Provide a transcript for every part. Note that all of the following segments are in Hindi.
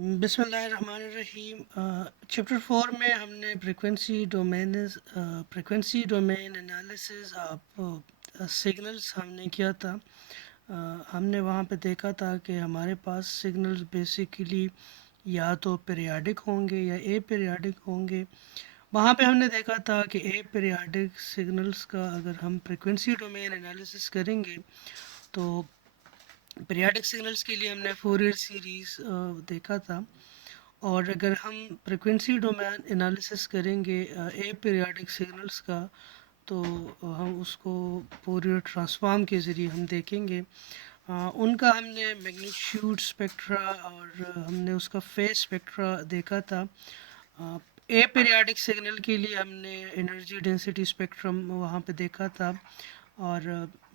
बिस्मिल्लाहिर्रहमानिर्रहीम। चैप्टर 4 में हमने frequency domain analysis of signals हमने किया था। हमने वहाँ पे देखा था कि हमारे पास सिग्नल्स बेसिकली या तो पीरियाडिक होंगे या ए पीरियाडिक होंगे। वहाँ पे हमने देखा था कि ए पीरियाडिक सिग्नल्स का अगर हम फ्रीक्वेंसी डोमेन एनालिसिस करेंगे तो पीरियाडिक सिग्नल्स के लिए हमने फोरियर सीरीज़ देखा था। और अगर हम फ्रीक्वेंसी डोमेन एनालिसिस करेंगे ए पीरियाडिक सिग्नल्स का तो हम उसको फोरियर ट्रांसफॉर्म के ज़रिए हम देखेंगे। उनका हमने मैग्नीट्यूड स्पेक्ट्रा और हमने उसका फेज स्पेक्ट्रा देखा था। ए पीरियाडिक सिग्नल के लिए हमने एनर्जी डेंसिटी स्पेक्ट्रम वहाँ पे देखा था। और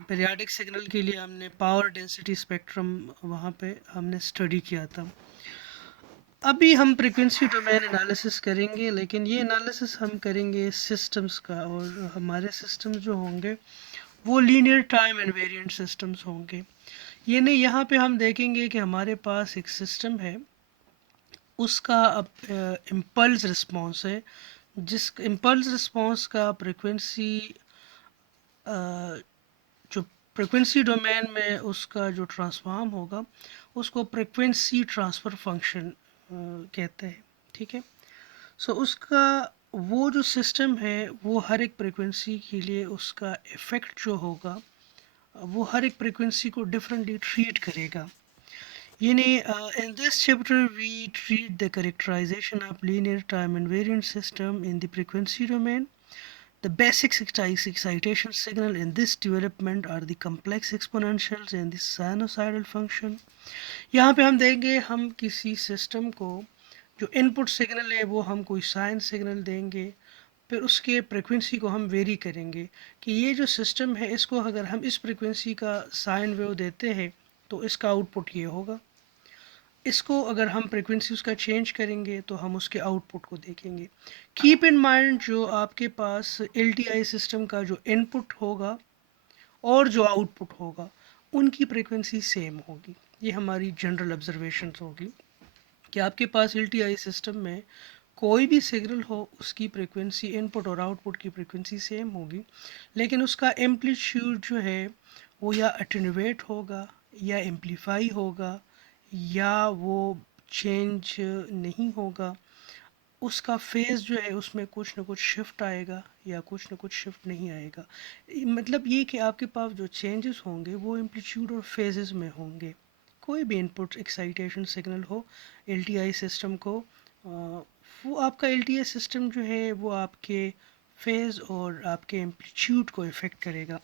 पीरियाडिक सिग्नल के लिए हमने पावर डेंसिटी स्पेक्ट्रम वहाँ पे हमने स्टडी किया था। अभी हम फ्रीक्वेंसी डोमेन एनालिसिस करेंगे, लेकिन ये एनालिसिस हम करेंगे सिस्टम्स का, और हमारे सिस्टम्स जो होंगे वो लीनियर टाइम इनवेरिएंट सिस्टम्स होंगे। ये नहीं, यहाँ पे हम देखेंगे कि हमारे पास एक सिस्टम है, उसका अब इम्पल्स रिस्पॉन्स है, जिस इम्पल्स रिस्पॉन्स का फ्रीक्वेंसी जो फ्रीक्वेंसी डोमेन में उसका जो ट्रांसफॉर्म होगा उसको फ्रीक्वेंसी ट्रांसफ़र फंक्शन कहते हैं। ठीक है। सो उसका वो जो सिस्टम है वो हर एक फ्रीक्वेंसी के लिए उसका इफ़ेक्ट जो होगा वो हर एक फ्रीक्वेंसी को डिफरेंटली ट्रीट करेगा। यानी in this chapter we treat the characterisation of linear time invariant system in the frequency domain. The basic excitation signal in this development are the complex exponentials and the sinusoidal function. यहाँ पे हम देंगे, हम किसी सिस्टम को जो इनपुट सिग्नल है वो हम कोई साइन सिग्नल देंगे, फिर उसके फ्रिक्वेंसी को हम वेरी करेंगे कि ये जो सिस्टम है इसको अगर हम इस फ्रिक्वेंसी का साइन वेव देते हैं तो इसका आउटपुट ये होगा। इसको अगर हम फ्रिक्वेंसी उसका चेंज करेंगे तो हम उसके आउटपुट को देखेंगे। कीप इन माइंड जो आपके पास एल सिस्टम का जो इनपुट होगा और जो आउटपुट होगा उनकी फ्रिक्वेंसी सेम होगी। ये हमारी जनरल ऑब्जर्वेशन होगी कि आपके पास एल सिस्टम में कोई भी सिग्नल हो उसकी फ्रिक्वेंसी इनपुट और आउटपुट की फ्रिक्वेंसी सेम होगी, लेकिन उसका एम्पलीट्यूड जो है वो या अटेन्यूएट होगा या एम्पलीफाई होगा या वो चेंज नहीं होगा। उसका फेज़ जो है उसमें कुछ ना कुछ शिफ्ट आएगा या कुछ ना कुछ शिफ्ट नहीं आएगा। मतलब ये कि आपके पास जो चेंजेस होंगे वो एम्पलीट्यूड और फेजेस में होंगे। कोई भी इनपुट एक्साइटेशन सिग्नल हो एल सिस्टम को, वो आपका एल सिस्टम जो है वो आपके फेज़ और आपके एम्पलीट्यूड को इफ़ेक्ट करेगा।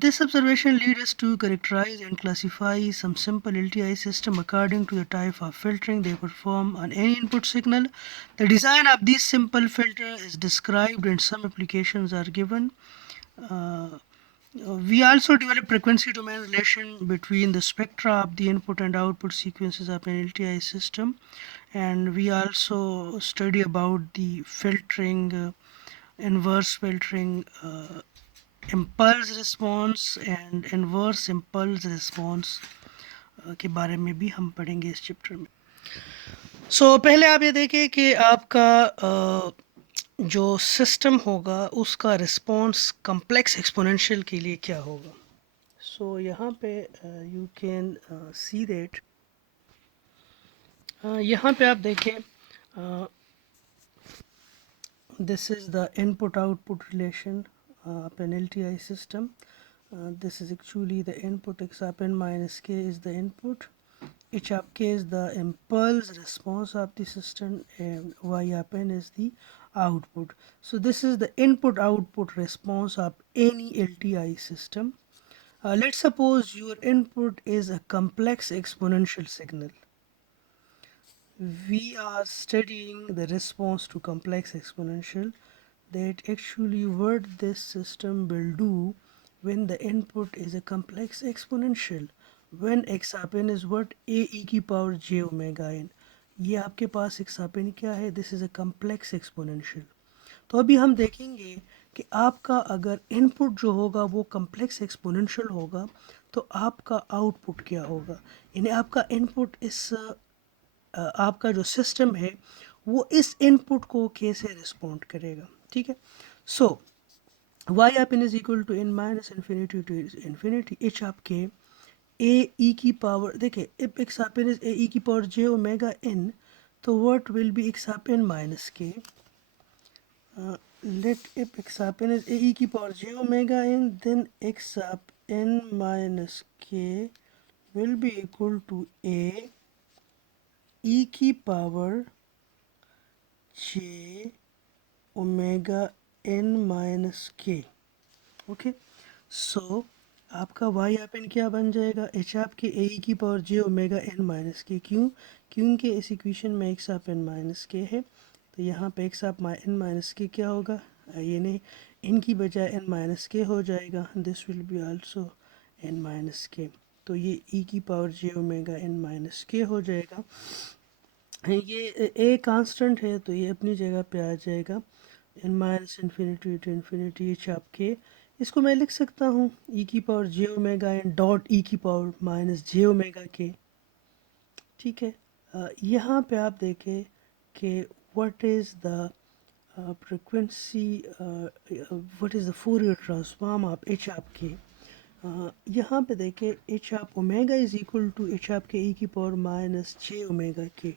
This observation leads us to characterize and classify some simple LTI system according to the type of filtering they perform on any input signal. The design of this simple filter is described and some applications are given. Uh, we also develop frequency domain relation between the spectra of the input and output sequences of an LTI system, and we also study about the filtering, inverse filtering, impulse response and inverse impulse response के बारे में भी हम पढ़ेंगे इस चैप्टर में। पहले आप ये देखें कि आपका जो सिस्टम होगा उसका रिस्पॉन्स कम्प्लेक्स एक्सपोनेंशियल के लिए क्या होगा। यहाँ पे यू कैन सी दैट, यहाँ पे आप देखें, this is the input output relation of an LTI system. This is actually the input, x up n minus k is the input, h up k is the impulse response of the system, and y up n is the output. So this is the input output response of any LTI system. Let's suppose your input is a complex exponential signal. We are studying the response to complex exponential, that actually what this system will do when the input is a complex exponential, when x up n is what, a e की power j omega n. ये आपके पास x up n क्या है, this is a complex exponential. तो अभी हम देखेंगे कि आपका अगर इनपुट जो होगा वो कम्प्लेक्स एक्सपोनेंशियल होगा तो आपका आउटपुट क्या होगा, यानी आपका इनपुट आपका जो सिस्टम है वो इस इनपुट को कैसे रिस्पॉन्ड करेगा, ठीक है। सो y आप n is equal to n minus infinity to infinity H आपके ए ई की पावर, देखिए इफ एक्स आप n इज ए ई की पावर j ओमेगा n, तो व्हाट विल बी एक्स आप n minus K, let if x up n is a e की power j omega n, then x up n minus k will be equal to a e की power j omega n minus k। Okay, so आपका y आप n क्या बन जाएगा, h आपके a e की power j omega n minus के, क्यों, क्योंकि इस इक्वेशन में x आप n माइनस के है, तो यहाँ पे x आप n माइनस के क्या होगा, ये नहीं n की बजाय n माइनस के हो जाएगा, this will be also n minus के, तो ये e की power j omega n minus के हो जाएगा। ये a कांस्टेंट है तो ये अपनी जगह पे आ जाएगा, n minus infinity to infinity h आपके, इसको मैं लिख सकता हूँ e की power j omega n dot e की power minus j omega K, ठीक है। यहाँ पे आप देखें कि what is the frequency, what is the Fourier transform of h आपके, यहाँ पे देखें h आप omega is equal to h आपके e की power minus j omega K,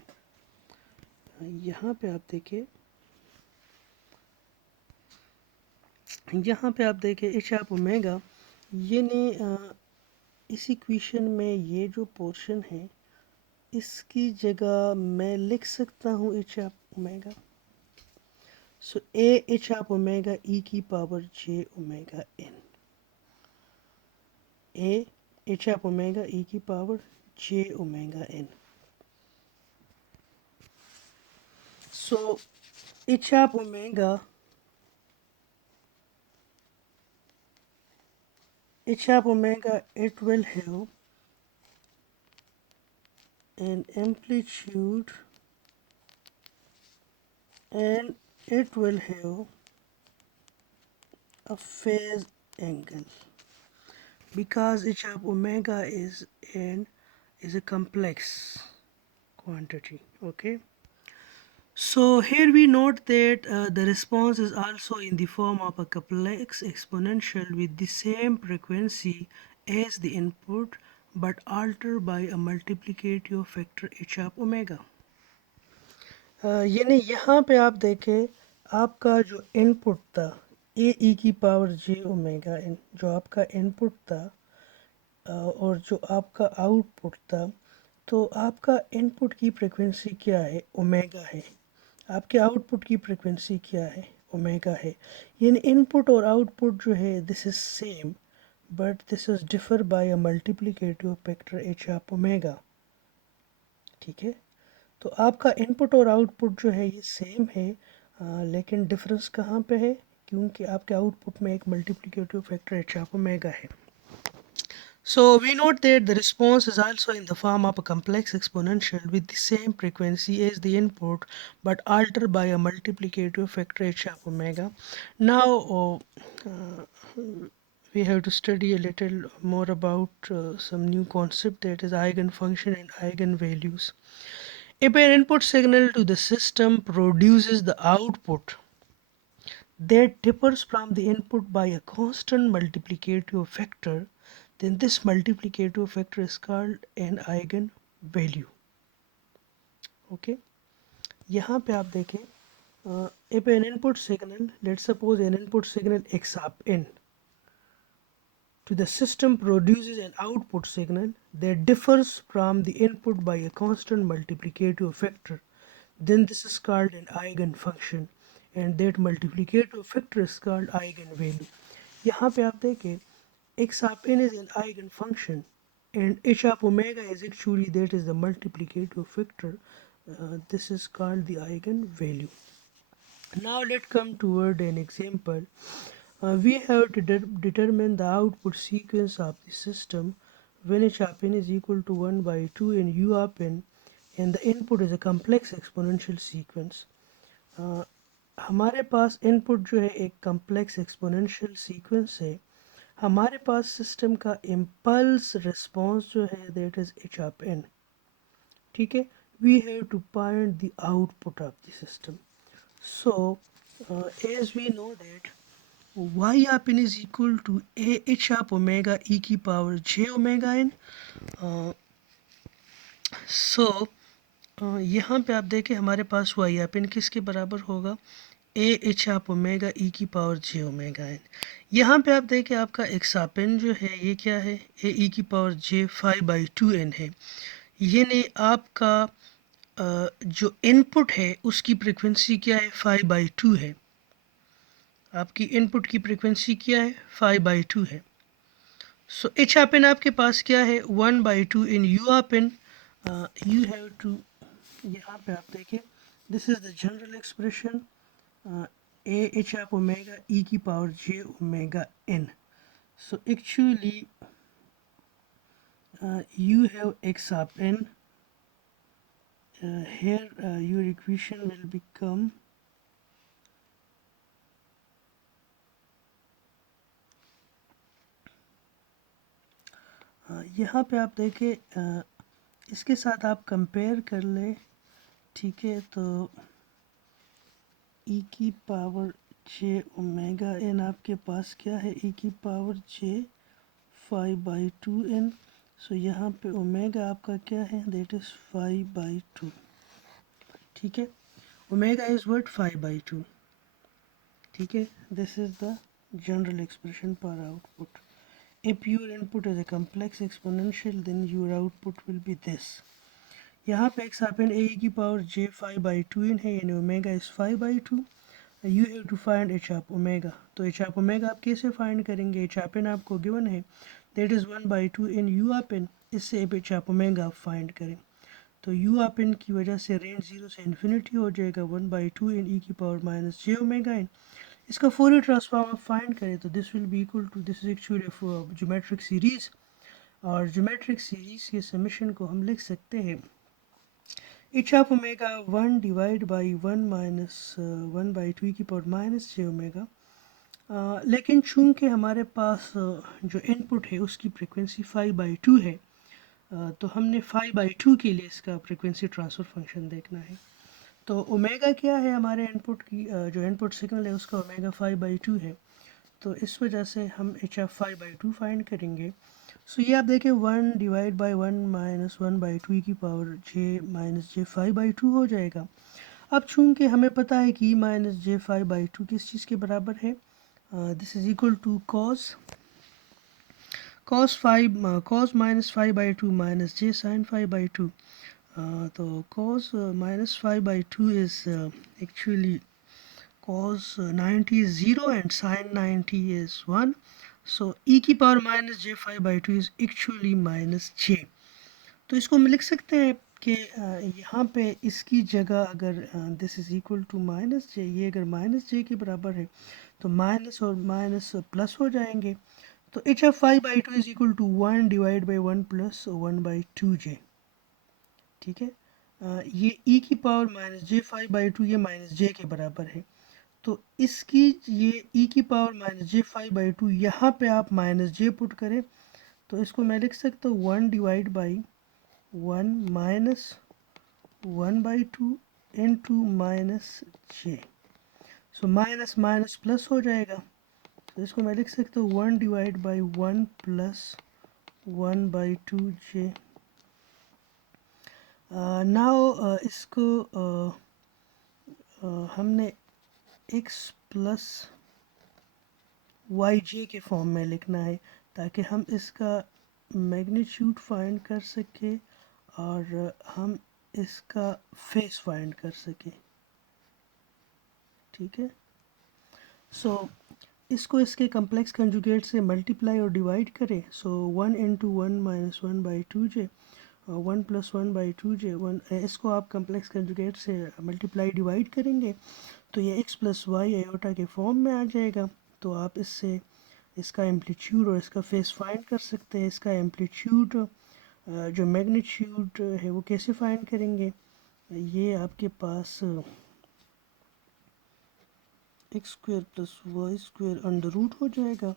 यहाँ पे आप देखें, यहाँ पे आप देखें h आप ओमेगा, ये ने इस इक्वेशन में ये जो पोर्शन है इसकी जगह मैं लिख सकता हूँ एच आप ओमेगा, सो ए एच आप ओमेगा ई की power J omega N, A H आप ओमेगा ई की power J omega N, so H आप ओमेगा, एच आप omega it will have an amplitude and it will have a phase angle because h of omega is a complex quantity, okay. So here we note that the response is also in the form of a complex exponential with the same frequency as the input but altered by a multiplicative factor h of omega। यानी यहाँ पे आप देखें आपका जो इनपुट था ए ई की पावर जे ओमेगा एन, जो आपका इनपुट था और जो आपका आउटपुट था, तो आपका इनपुट की फ्रिक्वेंसी क्या है, ओमेगा है, आपके आउटपुट की फ्रिक्वेंसी क्या है, ओमेगा है, यानी इनपुट और आउटपुट जो है this is same but this is differ by a multiplicative factor H of omega, ठीक है। तो आपका इनपुट और आउटपुट जो है ये सेम है, लेकिन डिफरेंस कहाँ पे है, क्योंकि आपके आउटपुट में एक multiplicative factor H of omega है। So we note that the response is also in the form of a complex exponential with the same frequency as the input but altered by a multiplicative factor h of omega. Now we have to study a little more about some new concept, that is eigenfunction and eigenvalues. If an input signal to the system produces the output that differs from the input by a constant multiplicative factor, then this multiplicative factor is called an eigenvalue. Okay, यहाँ पे आप देखें, if an input signal, let's suppose an input signal x up n to the system produces an output signal that differs from the input by a constant multiplicative factor, then this is called an eigenfunction and that multiplicative factor is called eigenvalue. यहाँ पे आप देखें x of n is an eigenfunction and h of omega is actually that is the multiplicative factor. This is called the eigenvalue. Now let's come toward an example. We have to determine the output sequence of the system when h of n is equal to 1 by 2 and u of n, and the input is a complex exponential sequence. हमारे पास इनपुट जो है एक कम्प्लेक्स एक्सपोनेंशियल सीक्वेंस है, हमारे पास सिस्टम का इम्पल्स रिस्पॉन्स जो है that is H of N, ठीक है. We have to find the output of the system. So as we know that y of n is equal to a h of omega e की पावर j omega n. सो यहाँ पे आप देखें हमारे पास y ऑफ n किसके बराबर होगा, ए एच ऑफ ओमेगा ई की पावर जे ओमेगा एन. यहाँ पे आप देखें आपका एक्स ऑफ एन जो है ये क्या है, ए ई की पावर जे 5/2 n है. ये नहीं आपका जो इनपुट है उसकी फ्रिक्वेंसी क्या है, 5/2 है. आपकी इनपुट की फ्रिक्वेंसी क्या है, 5/2 है. सो एच ऑफ एन आपके पास क्या है, 1/2 in you of n. You have to, यहाँ पे आप देखें this is the general expression a h of omega e की power j omega n. So actually you have x of n. Here your equation will become यहाँ पे आप देखें इसके साथ आप कंपेयर कर लें, ठीक है. तो e की पावर j ओमेगा n आपके पास क्या है, e की पावर j 5/2 n. सो यहाँ पे ओमेगा आपका क्या है, दैट इज़ 5/2, ठीक है. ओमेगा इज़ व्हाट, 5/2, ठीक है. This is the general expression for output. If your input is a complex exponential, then your output will be this. यहाँ पे x अपन a की पावर j 5/2 है, यानी omega is 5/2. You have to find H of omega. तो एच ऑफ ओमेगा आप कैसे फाइंड करेंगे, एच ऑफ एन आपको गिवन है that is 1/2 in you of N. इससे एच ऑफ ओमेगा आप फाइंड करें. तो यू ऑफ एन की वजह से रेंज 0 से इन्फिनिटी हो जाएगा, 1/2 इन ई की पावर माइनस जे ओमेगा एन. इसका फोरियर ट्रांसफॉर्म आप फाइंड करें तो this will be equal to, this is actually geometric series, और ज्योमेट्रिक सीरीज के समेशन को हम लिख सकते हैं एच ऑफ ओमेगा 1/1 माइनस 1/2 की पावर माइनस जे ओमेगा. लेकिन चूंकि हमारे पास जो इनपुट है उसकी फ्रिक्वेंसी 5/2 है, तो हमने 5/2 के लिए इसका फ्रिक्वेंसी ट्रांसफ़र फंक्शन देखना है. तो ओमेगा क्या है हमारे इनपुट की, जो इनपुट सिग्नल है उसका ओमेगा 5/2 है. तो इस वजह से हम एच ऑफ 5/2 फाइंड करेंगे. सो ये आप देखें 1/1 माइनस 1/2 की पावर जे 5/2 हो जाएगा. अब चूंकि हमें पता है कि माइनस जे 5/2 किस चीज़ के बराबर है, this is equal to cos minus 5/2 minus J sine 5/2. तो cos minus 5/2 is actually cos 90 is 0 and sin 90 is 1. So e की power minus j 5/2 is actually minus j. तो इसको हम लिख सकते हैं कि यहाँ पे इसकी जगह अगर this is equal to minus J, ये अगर माइनस जे के बराबर है तो माइनस और माइनस प्लस हो जाएंगे. तो H of 5/2 is equal to 1/1 plus 1/2j, ठीक है. ये e की पावर माइनस जे 5/2 ये माइनस जे के बराबर है. तो इसकी ये e की पावर माइनस जे 5/2 यहाँ पे आप माइनस जे पुट करें तो इसको मैं लिख सकता हूँ 1/1 माइनस 1/2 इंटू माइनस जे. सो माइनस माइनस प्लस हो जाएगा, तो इसको मैं लिख सकता हूँ 1/1 प्लस 1/2j. नाउ इसको हमने x प्लस वाई जे के फॉर्म में लिखना है ताकि हम इसका मैग्नीट्यूड फाइंड कर सकें और हम इसका फेस फाइंड कर सकें, ठीक है. सो इसको इसके कम्प्लेक्स कंजुगेट से मल्टीप्लाई और डिवाइड करें. सो 1 into 1 minus 1/2j, 1 plus 1/2j. इसको आप कम्प्लेक्स कंजुगेट से मल्टीप्लाई डिवाइड करेंगे तो ये x प्लस वाई आयोटा के फॉर्म में आ जाएगा. तो आप इससे इसका एम्पलीट्यूड और इसका फेस फाइंड कर सकते हैं. इसका एम्पलीट्यूड जो मैग्नीट्यूड है वो कैसे फाइंड करेंगे, ये आपके पास x square plus y square under root हो जाएगा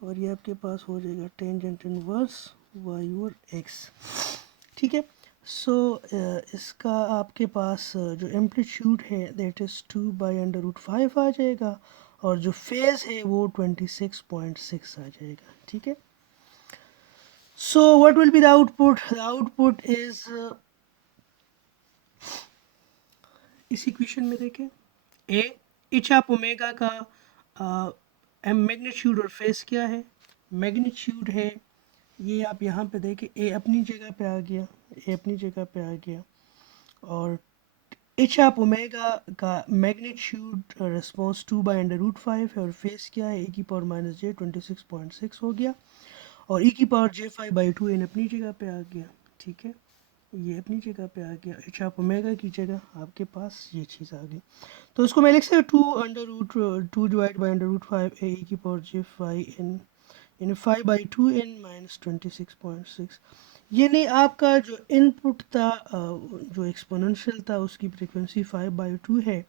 और ये आपके पास हो जाएगा टेंजेंट इनवर्स वाई और एक्स। ठीक है। सो इसका आपके पास जो एम्पलीट्यूड है दैट इज़ 2/√5 आ जाएगा और जो फेज़ है वो 26.6 आ जाएगा। ठीक है। So what will be the output? The output is इस इक्वेशन में देखें, ए एच ऑफ ओमेगा का मैग्नीट्यूड और फेस क्या है? मैग्नीट्यूड है, ये आप यहाँ पे देखें, ए अपनी जगह पे आ गया, ए अपनी जगह पे आ गया और एच ऑफ ओमेगा का मैग्नीट्यूड रिस्पॉन्स 2/√5 है और फेस क्या है? e⁻j 26.6 हो गया और e⁻j5/2 एन अपनी जगह पे आ गया। ठीक है, ये अपनी जगह पे आ गया, एच ऑफ ओमेगा की जगह आपके पास ये चीज़ आ गई। तो इसको मैं लिख सकता 2/√5 ए की पावर j5 इन 5/2 n माइनस 26.6। यानी आपका जो इनपुट था जो एक्सपोनेंशियल था उसकी फ्रीक्वेंसी 5/2 है,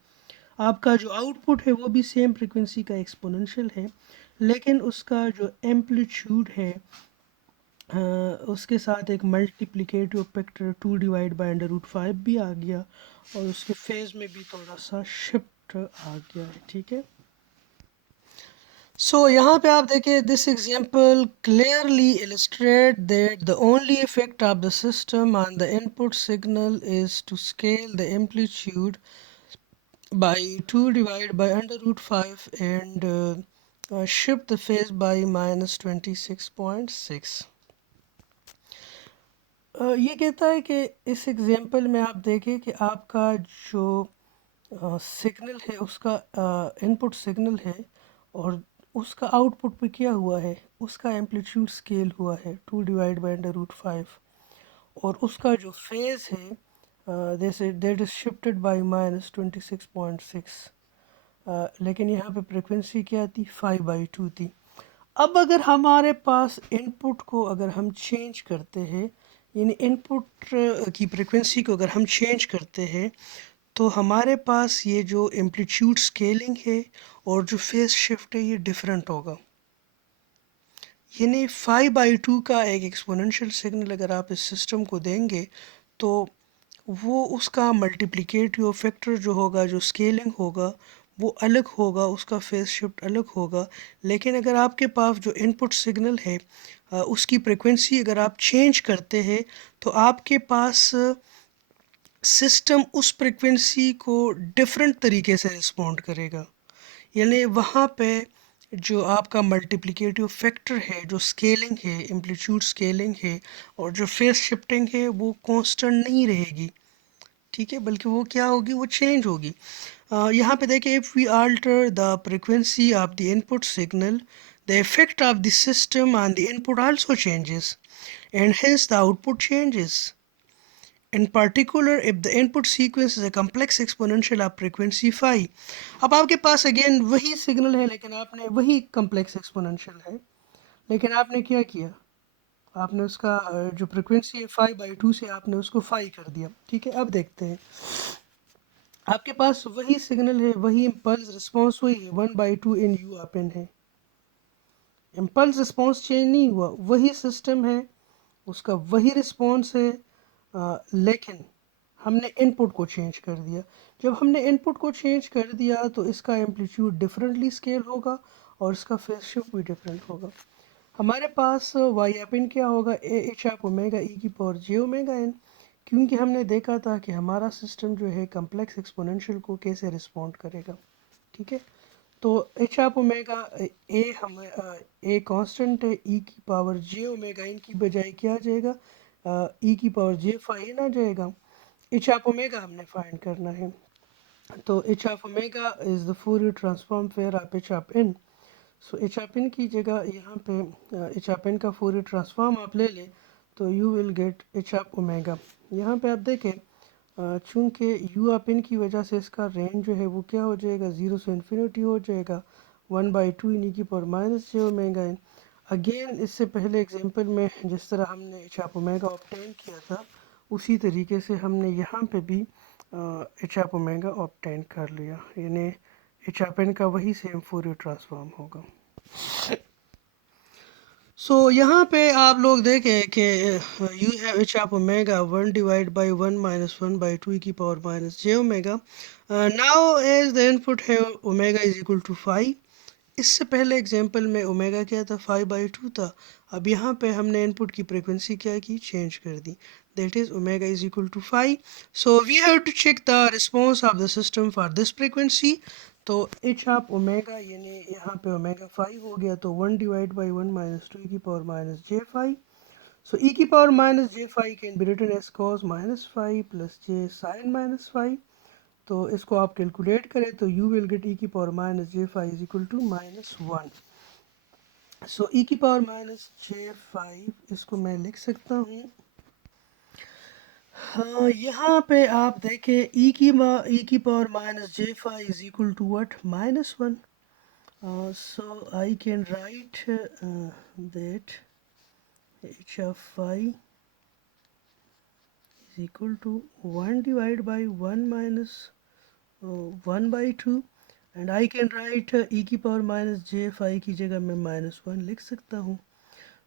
आपका जो आउटपुट है वो भी सेम फ्रीक्वेंसी का एक्सपोनेंशियल है, लेकिन उसका जो एम्पलीट्यूड है उसके साथ एक मल्टीप्लिकेटिव फैक्टर 2/√5 भी आ गया और उसके फेज में भी थोड़ा सा शिफ्ट आ गया है। ठीक है। सो यहाँ पे आप देखिए, this example clearly illustrate that the only effect of the system on the input signal is to scale the amplitude by 2/√5 and shift the phase by minus 26.6। ये कहता है कि इस एग्जांपल में आप देखें कि आपका जो सिग्नल है उसका इनपुट सिग्नल है और उसका आउटपुट पे क्या हुआ है, उसका एम्पलीट्यूड स्केल हुआ है 2/√5 और उसका जो फेज़ है जैसे that is shifted bye minus 26.6, लेकिन यहाँ पे फ्रिक्वेंसी क्या थी? 5/2 थी। अब अगर हमारे पास इनपुट को अगर हम चेंज करते हैं, यानी इनपुट की फ्रिक्वेंसी को अगर हम चेंज करते हैं तो हमारे पास ये जो एम्पलीट्यूड स्केलिंग है और जो फेज शिफ्ट है ये डिफरेंट होगा। यानी 5/2 का एक एक्सपोनेंशियल सिग्नल अगर आप इस सिस्टम को देंगे तो वो उसका मल्टीप्लिकेटिव फैक्टर जो होगा, जो स्केलिंग होगा वो अलग होगा, उसका फेज शिफ्ट अलग होगा। लेकिन अगर आपके पास जो इनपुट सिग्नल है उसकी फ्रिक्वेंसी अगर आप चेंज करते हैं तो आपके पास सिस्टम उस फ्रिक्वेंसी को डिफरेंट तरीके से रिस्पॉन्ड करेगा। यानी वहाँ पे जो आपका मल्टीप्लिकेटिव फैक्टर है, जो स्केलिंग है, एम्पलीट्यूड स्केलिंग है और जो फेज शिफ्टिंग है वो कांस्टेंट नहीं रहेगी। ठीक है, बल्कि वो क्या होगी? वो चेंज होगी। यहाँ पे देखिए, if we alter the frequency of the input signal the effect of the system on the input also changes and hence the output changes. In particular, if the input sequence is a complex exponential of frequency phi। अब आपके पास अगेन वही सिग्नल है लेकिन आपने वही complex exponential है, लेकिन आपने क्या किया? आपने उसका जो फ्रिक्वेंसी है 5/2 से आपने उसको 5 कर दिया। ठीक है, अब देखते हैं, आपके पास वही सिग्नल है, वही इम्पल्स रिस्पॉन्स वही है, 1/2 इन यू अपन है, इम्पल्स रिस्पॉन्स चेंज नहीं हुआ, वही सिस्टम है, उसका वही रिस्पॉन्स है, लेकिन हमने इनपुट को चेंज कर दिया। जब हमने इनपुट को चेंज कर दिया तो इसका एम्पलीट्यूड डिफरेंटली स्केल होगा और इसका फेज शिफ्ट भी डिफरेंट होगा। हमारे पास वाई एपिन क्या होगा? ए एच ऑफ ओमेगा ई की पावर जे ओमेगा एन, क्योंकि हमने देखा था कि हमारा सिस्टम जो है कम्प्लेक्स एक्सपोनेंशियल को कैसे रिस्पॉन्ड करेगा। ठीक है, तो एच ऑफ ओमेगा ए हम ए कांस्टेंट है, ई की पावर जे ओमेगा इन की बजाय क्या आ जाएगा? ई की पावर जे फाइन आ जाएगा। एच ऑफ ओमेगा हमने फाइंड करना है, तो H of omega is the Fourier transform pair of h of n. So h of n की जगह यहाँ पे एच ऑफ एन का फूरियर ट्रांसफॉर्म आप ले लें तो you will get h of omega. यहाँ पे आप देखें चूँकि यू ऑफ एन की वजह से इसका रेंज जो है वो क्या हो जाएगा? 0 से इन्फिनिटी हो जाएगा, 1/2 इन ई की पावर माइनस जे ओमेगा एन। अगेन इससे पहले एग्जांपल में जिस तरह हमने एच ऑफ ओमेगा ऑब्टेन किया था उसी तरीके से हमने यहाँ पे भी एच ऑफ ओमेगा ऑब्टेन कर लिया, यानी एच ऑफ एन का वही सेम फोरियर ट्रांसफॉर्म होगा। सो यहाँ पे आप लोग देखें कि you have h of omega 1 divide by 1 minus 1 by 2 की power minus J omega. Now as the input है ओमेगा इज इक्वल टू 5। इससे पहले एग्जांपल में ओमेगा क्या था, 5/2 था। अब यहाँ पे हमने इनपुट की फ्रिक्वेंसी क्या की, चेंज कर दी, that is omega is equal to 5। So we have to check the response of the system for this frequency. तो एच ऑफ ओमेगा यानी यहाँ पे ओमेगा 5 हो गया, तो 1 डिवाइड बाई 1 माइनस 2 की power minus j 5। So e की power minus j 5 can be written as cos minus 5 plus j sine minus 5। तो इसको आप कैलकुलेट करें तो यू विल गेट ई की power minus j 5 is equal to -1। So e की पावर माइनस जे 5 इसको मैं लिख सकता हूँ, हाँ यहाँ पे आप देखें ई की power minus j 5 is equal to what, -1। So I can write that h of phi is equal to 1 divided by 1 minus 1 by 2, and I can write e की पावर माइनस जे 5 की जगह मैं -1 लिख सकता हूँ।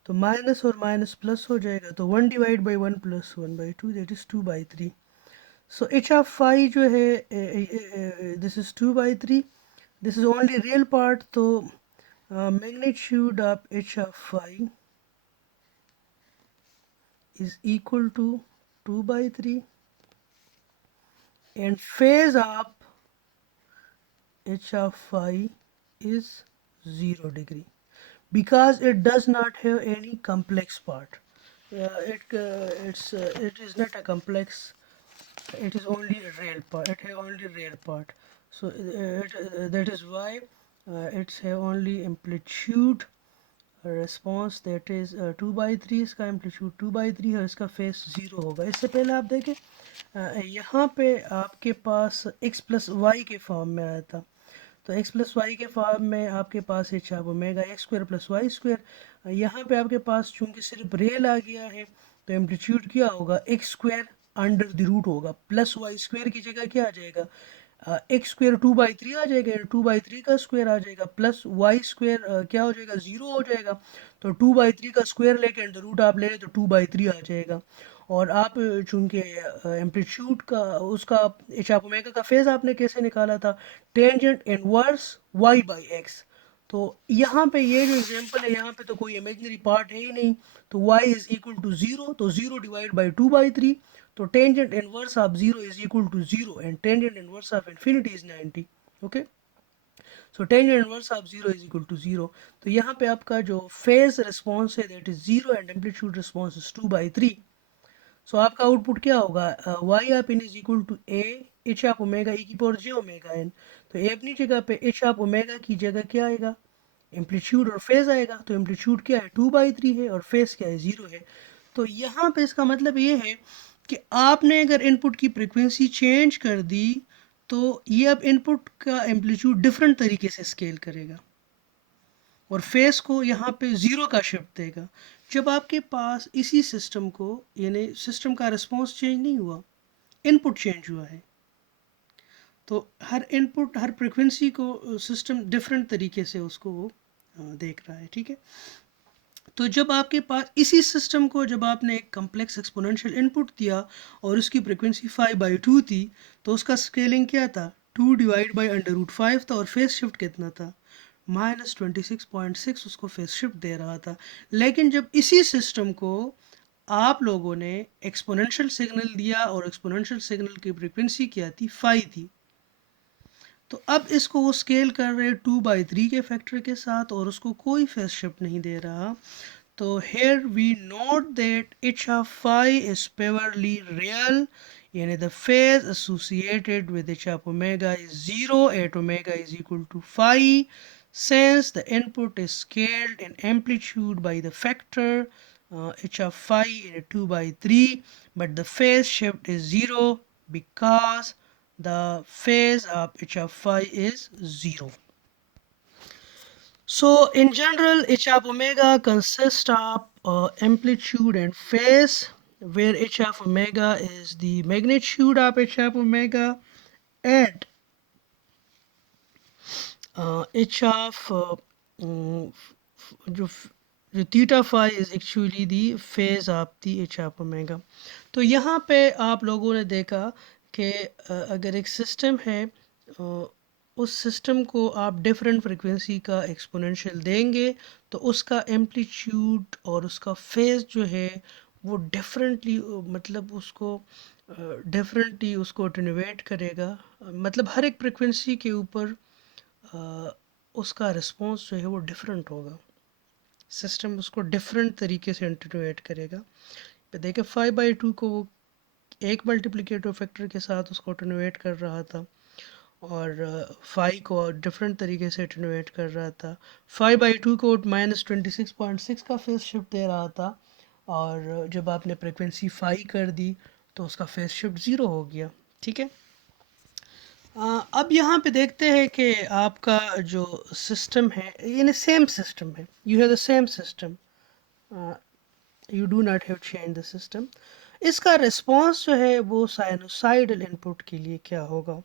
तो माइनस और माइनस प्लस हो जाएगा, तो 1 divide by 1 plus 1 by 2 that is 2/3। So h of phi जो है this is 2/3, this is only real part. तो magnitude of h of phi is equal to 2/3, and phase of h of phi is 0 degree because it does not have any complex part. It is not a complex, it is only a real part, it has only real part. So that is why it's have only amplitude response that is 2/3, इसका एम्पलीट्यूड 2/3 है, इसका फेस 0 होगा। इससे पहले आप देखें यहाँ पे आपके पास x प्लस वाई के फॉर्म में आया था, तो x प्लस वाई के फॉर्म में आपके पास H of omega x square plus y square. यहाँ पे आपके पास चूंकि सिर्फ रियल आ गया है, तो एम्पलीट्यूड क्या होगा, x square under the root होगा, प्लस वाई स्क्वायर की जगह क्या आ जाएगा, एक्स स्क्वायर 2/3 आ जाएगा, 2/3 का स्क्वायर आ जाएगा, प्लस वाई स्क्वायर क्या हो जाएगा, 0 हो जाएगा। तो 2/3 का स्क्वायर लेके अंडर रूट आप ले रहे तो 2/3 आ जाएगा। और आप चूंकि एम्पलीट्यूड का उसका एच ऑफ ओमेगा का फेज आपने कैसे निकाला था, tangent inverse y by x. तो यहाँ पे ये जो एग्जांपल है, यहाँ पे तो कोई इमेजिनरी पार्ट है ही नहीं, तो y इज इक्वल टू 0, तो 0 डिवाइड बाई 2/3। तो tangent inverse of 0 is equal to 0 and tangent inverse of infinity is 90। Okay, so tangent inverse of 0 is equal to 0। तो यहाँ पे आपका जो फेज रिस्पॉन्स है that is 0 and amplitude response is 2/3। So आपका आउटपुट क्या होगा, y of n is equal to a h of omega ई की पावर जे ओमेगा एन। तो ए अपनी जगह पे एच ऑफ ओमेगा की जगह क्या आएगा, एम्पलीट्यूड और फेज आएगा। तो एम्पलीट्यूड क्या है, 2/3 है, और फेज क्या है, 0 है। तो यहाँ पे इसका मतलब ये है कि आपने अगर इनपुट की फ्रिक्वेंसी चेंज कर दी, तो ये अब इनपुट का एम्पलीट्यूड डिफरेंट तरीके से स्केल करेगा और फेस को यहाँ पे 0 का शिफ्ट देगा। जब आपके पास इसी सिस्टम को, यानी सिस्टम का रिस्पॉन्स चेंज नहीं हुआ, इनपुट चेंज हुआ है, तो हर इनपुट हर फ्रिक्वेंसी को सिस्टम डिफरेंट तरीके से उसको वो देख रहा है, ठीक है। तो जब आपके पास इसी सिस्टम को, जब आपने एक कम्प्लेक्स एक्सपोनेंशियल इनपुट दिया और उसकी फ्रिक्वेंसी 5/2 थी, तो उसका स्केलिंग क्या था, 2 डिवाइड बाई अंडर रूट 5 था, और फेस शिफ्ट कितना था, -26.6 उसको फेस शिफ्ट दे रहा था। लेकिन जब इसी सिस्टम को आप लोगों ने एक्सपोनेंशियल सिग्नल दिया और एक्सपोनेंशियल सिग्नल की फ्रिक्वेंसी क्या थी, 5 थी, तो अब इसको वो स्केल कर रहे हैं 2/3 के फैक्टर के साथ और उसको कोई फेस शिफ्ट नहीं दे रहा। तो here we note that h of phi is purely real, यानी the phase associated with h of omega is 0 at omega is equal to phi, since the input is scaled in amplitude by the factor h of phi in 2/3, but the phase shift is 0 because the phase of h of phi is 0. So in general, h of omega consists of amplitude and phase, where h of omega is the magnitude of h of omega, and h of जो जो theta phi is actually the phase of the h of omega. तो यहाँ पे आप लोगों ने देखा कि अगर एक सिस्टम है, उस सिस्टम को आप डिफरेंट फ्रिक्वेंसी का एक्सपोनेंशियल देंगे तो उसका एम्पलीट्यूड और उसका फेज जो है वो डिफरेंटली, मतलब उसको डिफरेंटली उसको अटेन्यूएट करेगा। मतलब हर एक फ्रिक्वेंसी के ऊपर उसका रिस्पॉन्स जो है वो डिफरेंट होगा। सिस्टम उसको डिफरेंट तरीके से अटेन्यूएट करेगा। तो देखिए 5/2 को वो एक मल्टीप्लिकेटिव फैक्टर के साथ उसको अटेन्यूएट कर रहा था, और 5 को डिफरेंट तरीके से अटेन्यूएट कर रहा था। 5/2 को -26.6 का फेस शिफ्ट दे रहा था, और जब आपने फ्रिक्वेंसी 5 कर दी तो उसका फेस शिफ्ट ज़ीरो हो गया। ठीक है। अब यहाँ पे देखते हैं कि आपका जो सिस्टम है, यानी सेम सिस्टम है, you have the same system, you do not have change the system. इसका रिस्पॉन्स जो है वो साइनोसाइडल इनपुट के लिए क्या होगा।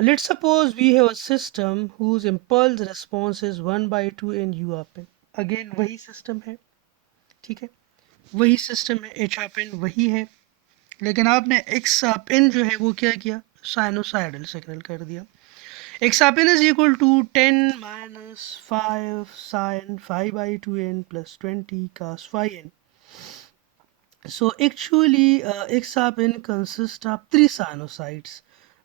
Let's suppose we have a system whose impulse response is 1/2 in you of n. Again वही सिस्टम है, ठीक है, वही सिस्टम है, एच ऑफ एन वही है, लेकिन आपने एक्स ऑफ एन जो है वो क्या किया, साइनोसाइडल सिग्नल कर दिया। X of n is equal to 10 minus 5 sin 5/2n plus 20 cos phi n. So actually X of n consists of three sinusoids.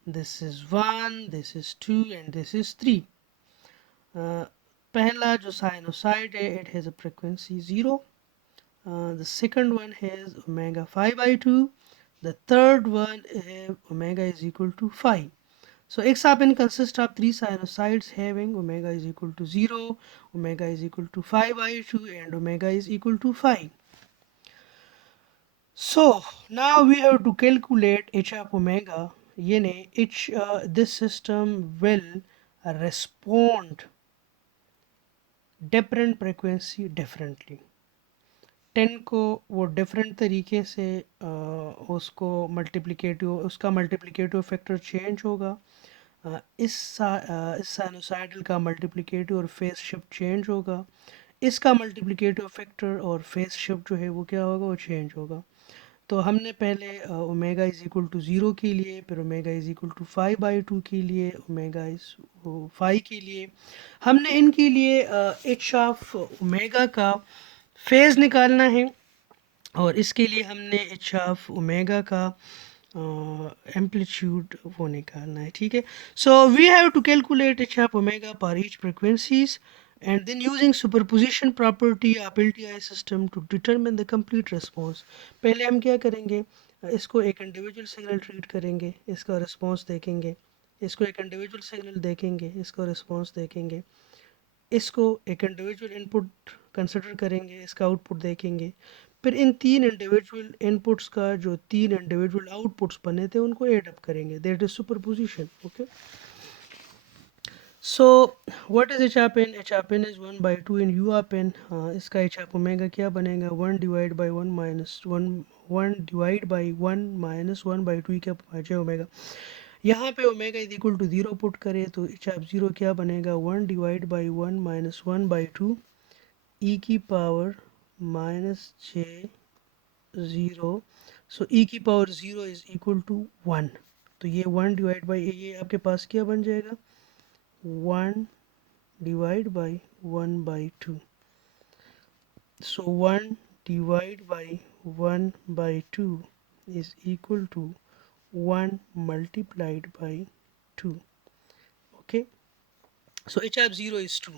This is 1, this is 2 and this is 3. पहला जो sinusoid है, it has a frequency 0. The second one has omega 5/2. The third one omega is equal to 5. So X of n consists of three sinusoids having omega is equal to 0, omega is equal to 5/2 and omega is equal to 5. So now we have to calculate h of omega. This system will respond different frequency differently. 10 को वो डिफरेंट तरीके से उसको उसका मल्टीप्लिकेटिव फैक्टर चेंज होगा। इस साइनोसाइडल का मल्टीप्लिकेटिव और फेस शिफ्ट चेंज होगा। इसका मल्टीप्लिकेटिव फैक्टर और फेस शिफ्ट जो है वो क्या होगा, वो चेंज होगा। तो हमने पहले ओमेगा इज इक्वल टू 0 के लिए, फिर ओमेगा इज इक्वल टू 5/2 के लिए, ओमेगा इज 5 के लिए, हमने इनके लिए एच ऑफ ओमेगा का फेज़ निकालना है, और इसके लिए हमने एच ऑफ ओमेगा का एम्पलीट्यूड वो निकालना है। ठीक है। So we have to calculate h of omega for each frequencies and then using superposition property of LTI system to determine the complete response. पहले हम क्या करेंगे, इसको एक इंडिविजुअल सिग्नल ट्रीट करेंगे, इसका रिस्पॉन्स देखेंगे, इसको एक इंडिविजुअल सिग्नल देखेंगे, इसका रिस्पॉन्स देखेंगे, इसको एक इंडिविजुअल इनपुट कंसिडर करेंगे, इसका आउटपुट देखेंगे, फिर इन तीन इंडिविजुअल इनपुट्स का जो तीन इंडिविजुअल आउटपुट्स बने थे उनको एड अप करेंगे, that is superposition. Okay. So what is h of n? H of n is 1/2 in you of n. इसका एच ऑफ ओमेगा क्या बनेगा, 1/1 माइनस 1/1 क्या बचे ओमेगा। यहाँ पे omega is equal to 0 put करें तो एच ऑफ 0 क्या बनेगा, 1/1 माइनस 1/2 ई की पावर -j0। सो ई की पावर 0 इज इक्वल टू 1। तो ये 1 डिवाइड बाई ये आपके पास क्या बन जाएगा, 1 divide by 1/2। So 1 divide by 1/2 is equal to 1 multiplied by 2. Okay, so h of 0 is 2.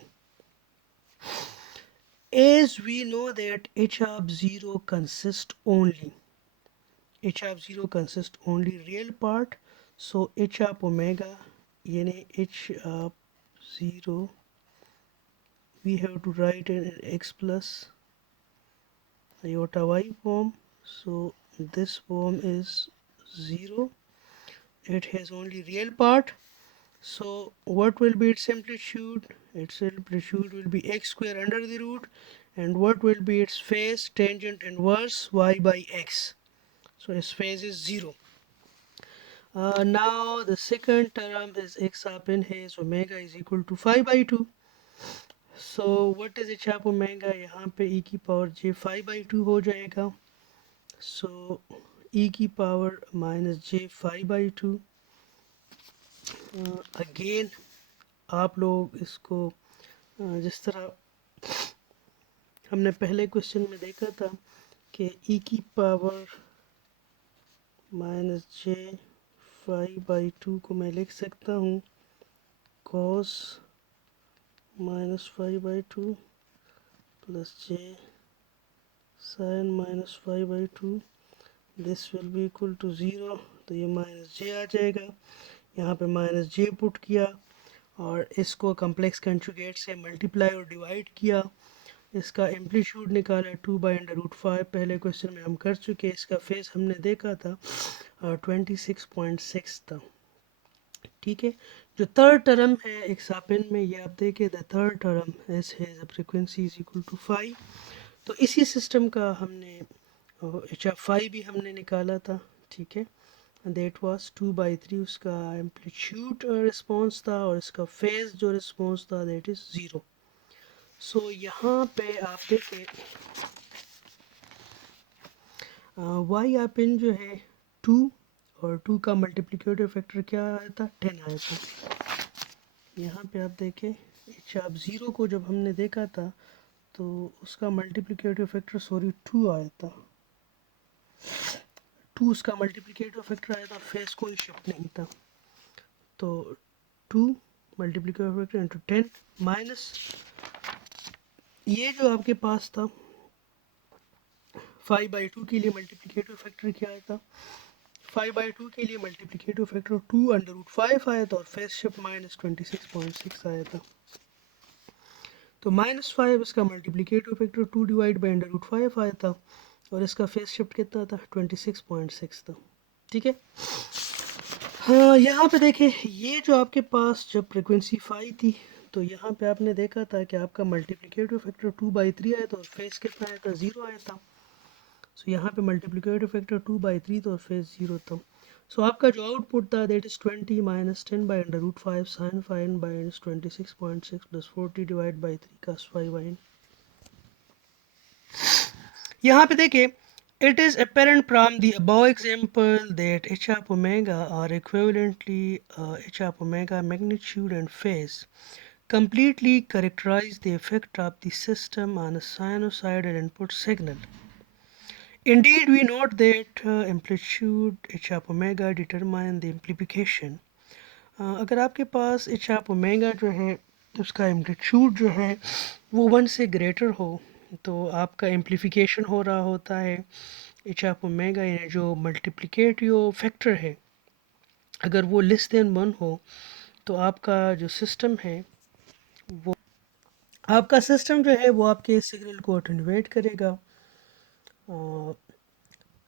As we know that h of 0 consists only real part, so h of omega yani h of 0 we have to write in x plus iota y form. So this form is 0, it has only real part. So what will be its amplitude? Its amplitude will be x square under the root, and what will be its phase, tangent inverse y by x. So its phase is 0. Now the second term is x up in his omega is equal to 5 by 2. So what is h up omega? यहाँ पे e की पावर j 5 by 2 हो जाएगा. So e की power minus j 5 by 2. Again आप लोग इसको जिस तरह हमने पहले क्वेश्चन में देखा था कि e की पावर माइनस j 5 by 2 को मैं लिख सकता हूँ cos minus 5 by 2 plus j sin minus 5 by 2. This will be equal to 0. तो ये माइनस जे आ जाएगा. यहाँ पे माइनस जे पुट किया और इसको कम्प्लेक्स कंजुगेट से मल्टीप्लाई और डिवाइड किया. इसका एम्पलीट्यूड निकाला 2/√5. पहले क्वेश्चन में हम कर चुके. इसका फेस हमने देखा था 26.6 था. ठीक है. जो थर्ड टर्म है एक्सापिन में ये आप देखें. The third term s has a frequency is equal to 5. तो इसी सिस्टम का हमने एच एफ 5 भी हमने निकाला था. ठीक है. दैट वाज 2/3 उसका एम्पलीट्यूड रिस्पॉन्स था और इसका फेज जो रिस्पॉन्स था दैट इज़ 0. सो यहाँ पे आप देखें वाई आप इन जो है 2 और 2 का मल्टीप्लिकेटिव फैक्टर क्या आया था 10 आया था. यहाँ पे आप देखें एच आप 0 को जब हमने देखा था तो उसका मल्टीप्लिकेटिव फैक्टर 2 आया था. 2 उसका मल्टीप्लिकेटिव फैक्टर आया था. फेस कोई शिफ्ट नहीं था. तो 2 मल्टीप्लिकेटिव फैक्टर इंटू 10 माइनस ये जो आपके पास था 5/2 के लिए मल्टीप्लिकेटिव फैक्टर क्या आया था. 5/2 के लिए मल्टीप्लिकेटिव फैक्टर 2√5 आया था और फेस शिफ्ट माइनस 26.6 आया था. तो -5 इसका मल्टीप्लिकेटिव फैक्टर 2 डिवाइड बाई √5 आया था और इसका फेस शिफ्ट कितना था 26.6 था. ठीक है. हाँ यहाँ पे देखें ये जो आपके पास जब फ्रिक्वेंसी 5 थी तो यहाँ पे आपने देखा था कि आपका मल्टीप्लिकेटिव फैक्टर 2/3 आया था और फेस कितना आया था 0 आया था. सो यहाँ पे मल्टीप्लिकेटिव फैक्टर 2/3 था और फेस 0 था. सो आपका जो आउटपुट था that is 20 minus 10 by √5 sine 5 by 26.6 plus 40 divide by 3 का 5 यहाँ पे देखिए it is apparent from the above example that h of omega are equivalently h of omega magnitude and phase completely characterize the effect of the system on a sinusoidal input signal. Indeed, we note that amplitude h of omega determine the amplification. अगर आपके पास h of omega जो है उसका एम्पलीट्यूड जो है वो 1 से ग्रेटर हो तो आपका एम्प्लीफिकेशन हो रहा होता है. एच ऑफ ओमेगा यानी जो मल्टीप्लिकेटिव फैक्टर है अगर वो लेस देन 1 हो तो आपका जो सिस्टम है वो आपका सिस्टम जो है वो आपके सिग्नल को अटेन्यूएट करेगा.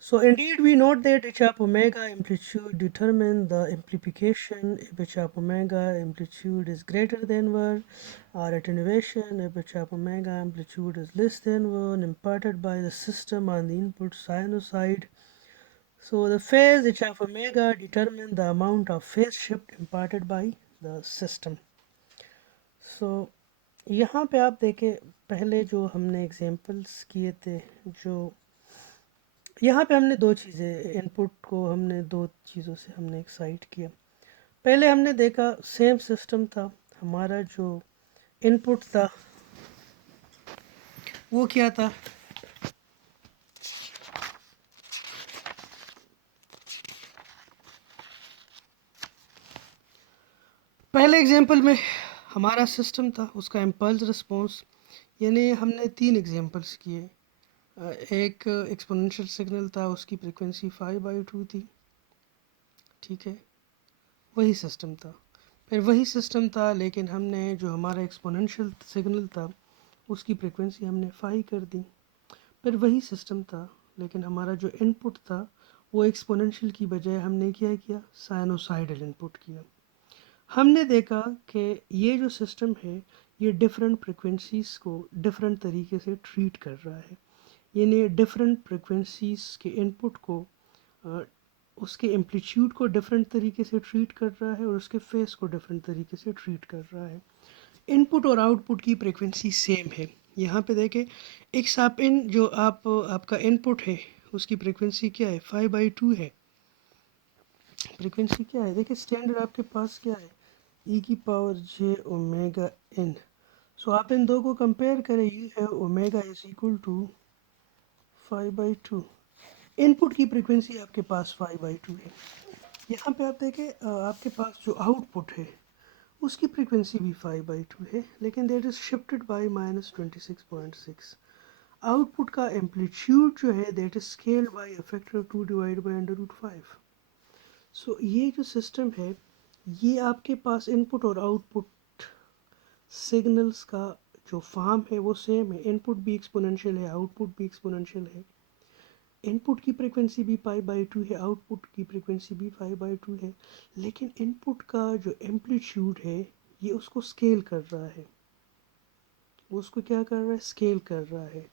So indeed we note that h of omega amplitude determine the amplification if h of omega amplitude is greater than 1 or attenuation if h of omega amplitude is less than 1 imparted by the system on the input sinusoid. So the phase h of omega determine the amount of phase shift imparted by the system. So यहाँ पे आप देखें पहले जो हमने एग्जांपल्स किए थे जो यहाँ पे हमने दो चीज़ें इनपुट को हमने दो चीज़ों से हमने एक्साइट किया. पहले हमने देखा सेम सिस्टम था. हमारा जो इनपुट था वो क्या था पहले एग्जांपल में हमारा सिस्टम था उसका इम्पल्स रिस्पॉन्स यानी हमने 3 एग्जांपल्स किए. एक एक्सपोनेंशियल सिग्नल था उसकी फ्रीक्वेंसी 5/2 थी. ठीक है. वही सिस्टम था. फिर वही सिस्टम था लेकिन हमने जो हमारा एक्सपोनेंशियल सिग्नल था उसकी फ्रीक्वेंसी हमने 5 कर दी. फिर वही सिस्टम था लेकिन हमारा जो इनपुट था वो एक्सपोनेंशियल की बजाय हमने क्या किया साइनोसाइडल इनपुट किया. हमने देखा कि ये जो सिस्टम है ये डिफरेंट फ्रिक्वेंसीज़ को डिफरेंट तरीके से ट्रीट कर रहा है. यानी डिफरेंट फ्रिक्वेंसीज़ के इनपुट को उसके एम्पलीट्यूड को डिफरेंट तरीके से ट्रीट कर रहा है और उसके फेस को डिफरेंट तरीके से ट्रीट कर रहा है। इनपुट और आउटपुट की फ्रीक्वेंसी सेम है। यहाँ पे देखें, एक्स आप इन जो आपका इनपुट है उसकी फ्रीक्वेंसी क्या है, 5/2 है। फ्रीक्वेंसी क्या है, देखिए स्टैंडर्ड आपके पास क्या है, e⁻j⍵n। सो आप इन दो को कंपेयर करें, you have omega is equal to 5/2। Input की फ्रीक्वेंसी आपके पास 5/2 है। यहाँ पे आप देखें आपके पास जो आउटपुट है उसकी फ्रीक्वेंसी भी 5/2 है, लेकिन that is shifted by -26.6। Output का एम्पलीट्यूड जो है that is scaled by a factor 2 divide by √5। सो ये जो सिस्टम है, ये आपके पास इनपुट और आउटपुट सिग्नल्स का जो फॉर्म है वो सेम है। इनपुट भी एक्सपोनेंशियल है, आउटपुट भी एक्सपोनेंशियल है। इनपुट की फ्रीक्वेंसी भी 5/2 है, आउटपुट की फ्रीक्वेंसी भी 5/2 है, लेकिन इनपुट का जो एम्पलीट्यूड है ये उसको स्केल कर रहा है। वो उसको क्या कर रहा है, स्केल कर रहा है।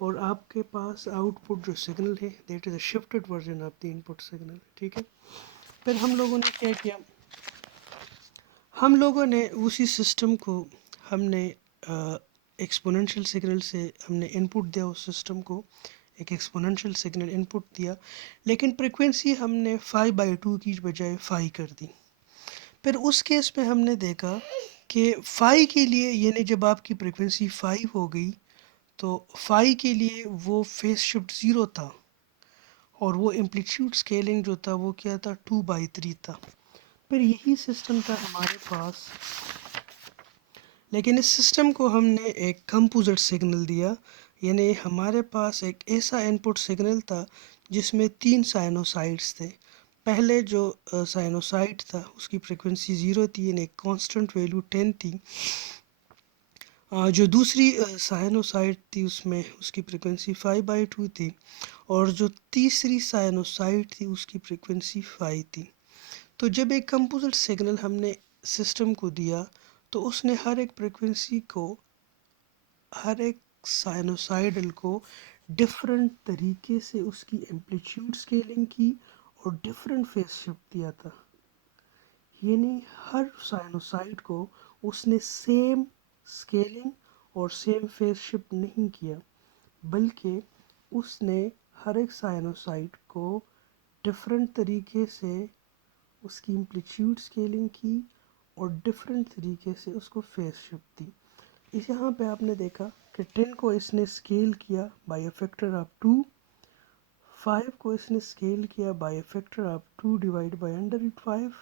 और आपके पास आउटपुट जो सिग्नल है that is a shifted version of the input signal. ठीक है, फिर हम लोगों ने क्या किया, हम लोगों ने उसी सिस्टम को हमने एक्सपोनेंशियल सिग्नल से हमने इनपुट दिया, उस सिस्टम को एक एक्सपोनेंशियल सिग्नल इनपुट दिया, लेकिन फ्रिक्वेंसी हमने 5/2 की बजाय 5 कर दी। फिर उस केस में हमने देखा कि 5 के लिए, यानी जब आपकी फ्रिक्वेंसी 5 हो गई तो 5 के लिए वो फेस शिफ्ट 0 था और वो एम्पलीट्यूड स्केलिंग जो था वो क्या था, 2/3 था। फिर यही सिस्टम था हमारे पास, लेकिन इस सिस्टम को हमने एक कंपोजिट सिग्नल दिया, यानी हमारे पास एक ऐसा इनपुट सिग्नल था जिसमें 3 साइनोसाइड्स थे। पहले जो साइनोसाइड था उसकी फ्रिक्वेंसी 0 थी, यानी कांस्टेंट वैल्यू 10 थी। जो दूसरी साइनोसाइड थी उसमें उसकी फ्रिक्वेंसी 5/2 थी, और जो तीसरी साइनोसाइड थी उसकी फ्रिक्वेंसी 5 थी। तो जब एक कंपोजिट सिग्नल हमने सिस्टम को दिया तो उसने हर एक फ्रिक्वेंसी को, हर एक साइनोसाइडल को डिफरेंट तरीके से उसकी एम्पलीट्यूड स्केलिंग की और डिफरेंट फेज शिफ्ट दिया था। यानी हर साइनोसाइड को उसने सेम स्केलिंग और सेम फेज शिफ्ट नहीं किया, बल्कि उसने हर एक साइनोसाइड को डिफरेंट तरीके से उसकी एम्पलीट्यूड स्केलिंग की और डिफरेंट तरीके से उसको फेज शिफ्ट दी। इस यहाँ पे आपने देखा कि 10 को इसने स्केल किया बाय अ फैक्टर ऑफ 2, 5 को इसने स्केल किया by a factor of 2 divide by √5,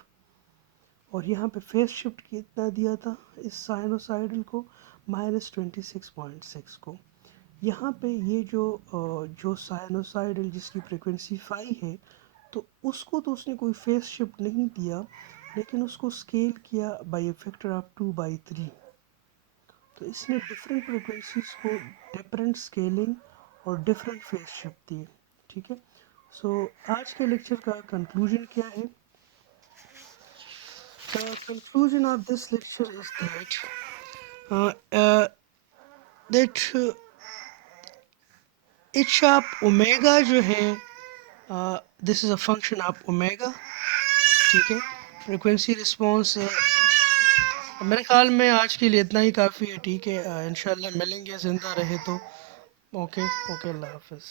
और यहाँ पे फेज शिफ्ट कितना दिया था इस साइनोसाइडल को, -26.6 को। यहाँ पे ये जो साइनोसाइडल जिसकी फ्रिक्वेंसी 5 है, तो उसको तो उसने कोई फेज शिफ्ट नहीं दिया, लेकिन उसको स्केल किया बाय अ फैक्टर ऑफ 2/3। तो इसने डिफरेंट फ्रिक्वेंसीज को डिफरेंट स्केलिंग और डिफरेंट फेज शिफ्ट दिए। ठीक है, सो आज के लेक्चर का कंक्लूजन क्या है? The conclusion of this lecture is that H of omega जो है, this is a function of omega. ठीक है, फ्रिक्वेंसी रिस्पॉन्स मेरे ख्याल में आज के लिए इतना ही काफ़ी है। ठीक है, इंशाल्लाह मिलेंगे ज़िंदा रहे तो। ओके ओके, अल्लाह हाफिज़।